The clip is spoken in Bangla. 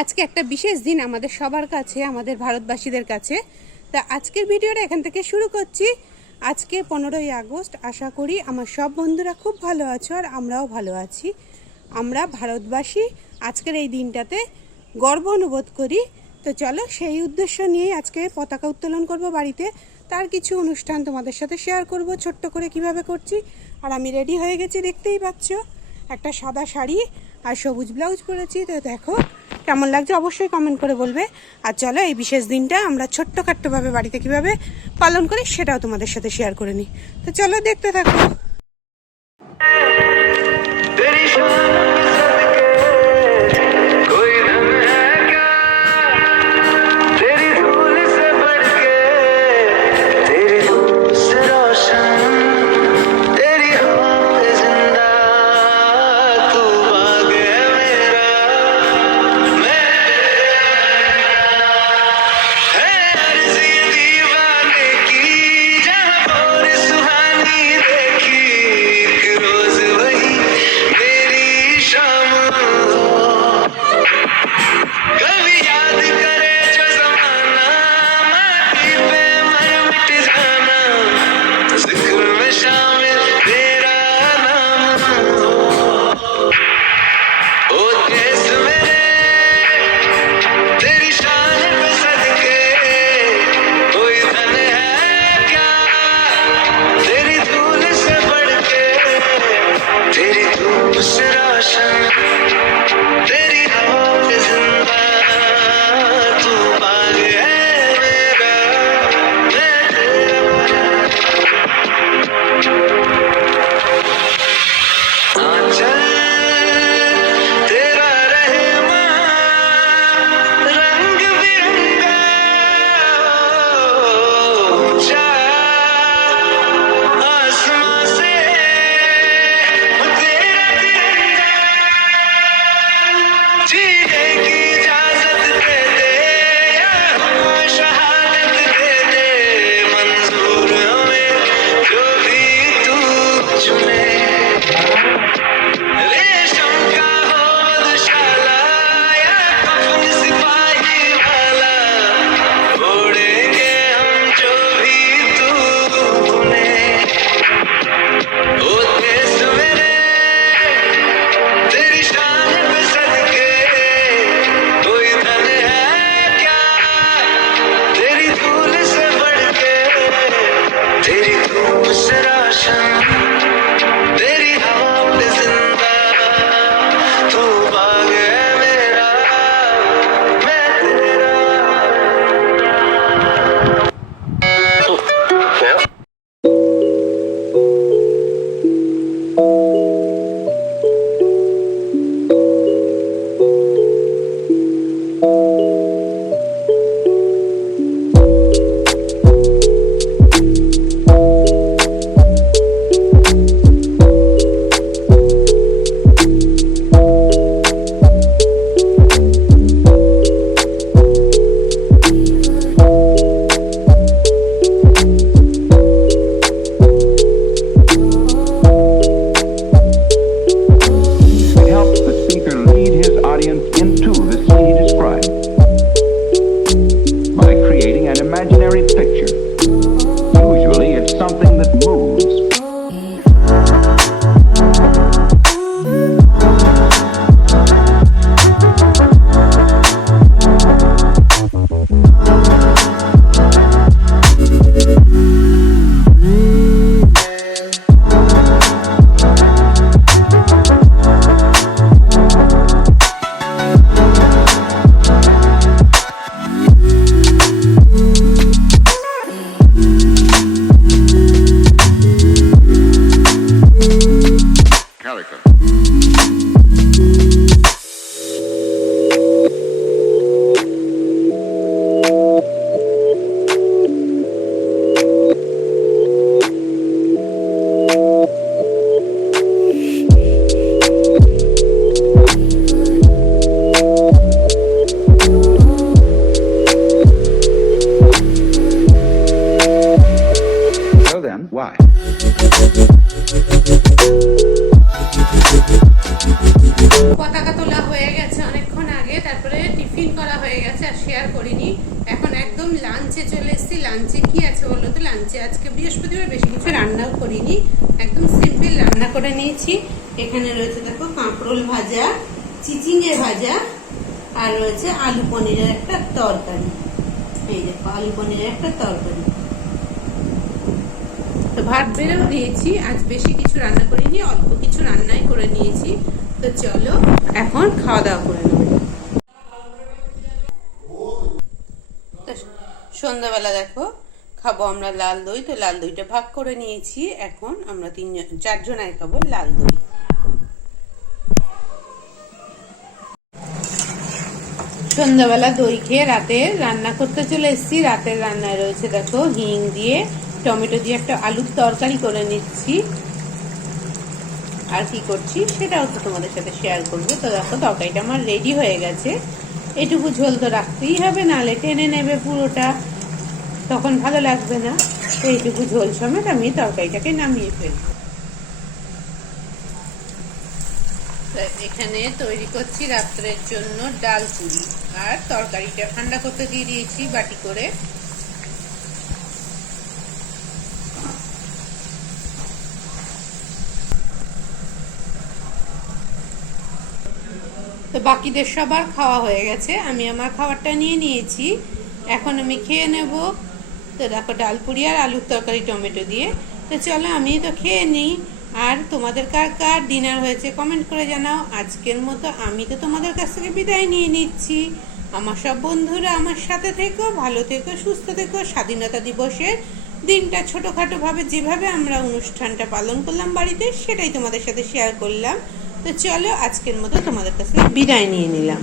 আজকে একটা বিশেষ দিন আমাদের সবার কাছে, আমাদের ভারতবাসীদের কাছে। তা আজকের ভিডিওটা এখান থেকে শুরু করছি। আজকে পনেরোই আগস্ট, আশা করি আমার সব বন্ধুরা খুব ভালো আছো আর আমরাও ভালো আছি। আমরা ভারতবাসী, আজকের এই দিনটাতে গর্ব অনুবোধ করি। তো চলো সেই উদ্দেশ্য নিয়ে আজকে পতাকা উত্তোলন করব বাড়িতে। তার কিছু অনুষ্ঠান তোমাদের সাথে শেয়ার করব, ছোট্ট করে কীভাবে করছি। আর আমি রেডি হয়ে গেছি, দেখতেই পাচ্ছ। একটা সাদা শাড়ি আর সবুজ ব্লাউজ পরেছি, তো দেখো কেমন লাগছে অবশ্যই কমেন্ট করে বলবে। আর চলো এই বিশেষ দিনটা আমরা ছোট্ট খাট্টভাবে বাড়িতে কীভাবে পালন করি সেটাও তোমাদের সাথে শেয়ার করে নিই। তো চলো দেখতে থাকো। Imaginary picture. শেয়ার করিনি। এখন একদম লাঞ্চে চলে এসেছি। লাঞ্চে কি আছে বলো তো? লাঞ্চে আজকে বৃহস্পতিবার, বেশি কিছু রান্নাও করিনি। একদম সিম্পল রান্না করে নিয়েছি। এখানে রয়েছে দেখো কাঁকরোল ভাজা, চিচিঙ্গে ভাজা, আর রয়েছে আলু পনিরের একটা তরকারি। এই দেখো, আলু পনিরের একটা তরকারি। তো ভাত বেড়েও দিয়েছি। আজ বেশি কিছু রান্না করিনি, অল্প কিছু রান্নাই করে নিয়েছি। তো চলো, এখন খাওয়া দাওয়া করে নেব তো সন্ধ্যাবেলা দেখো, খাব আমরা লাল দই, তো লাল দইটা ভাগ করে নিয়েছি। এখন আমরা তিনজন চারজনায় খাব লাল দই। সন্ধ্যাবেলা দই খেয়ে রাতে রান্না করতে চলে এসেছি। রাতের রান্নায় রয়েছে দেখো, হিং দিয়ে, টমেটো দিয়ে একটা আলুর তরকারি করে নিচ্ছি। আর কি করছি সেটাও তো তোমাদের সাথে শেয়ার করব। তো দেখো, তরকারিটা আমার রেডি হয়ে গেছে। এটুকু ঝোল তো রাখতেই হবে, নালে টেনে নেবে পুরোটা। তখন ভালো লাগবে না। এইটুকু ঝোল সমেত আমি তরকারিটাকে নামিয়ে ফেলব। এখানে তৈরি করছি রাত্রের জন্য ডাল পুরি। আর তরকারিটা ঠান্ডা করতে দিয়ে দিয়েছি বাটি করে। তো বাকিদের সবার খাওয়া হয়ে গেছে। আমি আমার খাবারটা নিয়ে নিয়েছি। এখন আমি খেয়ে নেব। তো দেখো ডাল পুরি আর আলুর তরকারি, টমেটো দিয়ে। তো চলো আমি তো খেয়ে নিই। আর তোমাদের কার কার ডিনার হয়েছে কমেন্ট করে জানাও। আজকের মতো আমি তো তোমাদের কাছ থেকে বিদায় নিয়ে নিচ্ছি। আমার সব বন্ধুরা আমার সাথে থেকো, ভালো থেকো, সুস্থ থেকো। স্বাধীনতা দিবসের দিনটা ছোটোখাটো ভাবে যেভাবে আমরা অনুষ্ঠানটা পালন করলাম বাড়িতে, সেটাই তোমাদের সাথে শেয়ার করলাম। তো চলো আজকের মতো তোমাদের কাছ বিদায় নিয়ে নিলাম।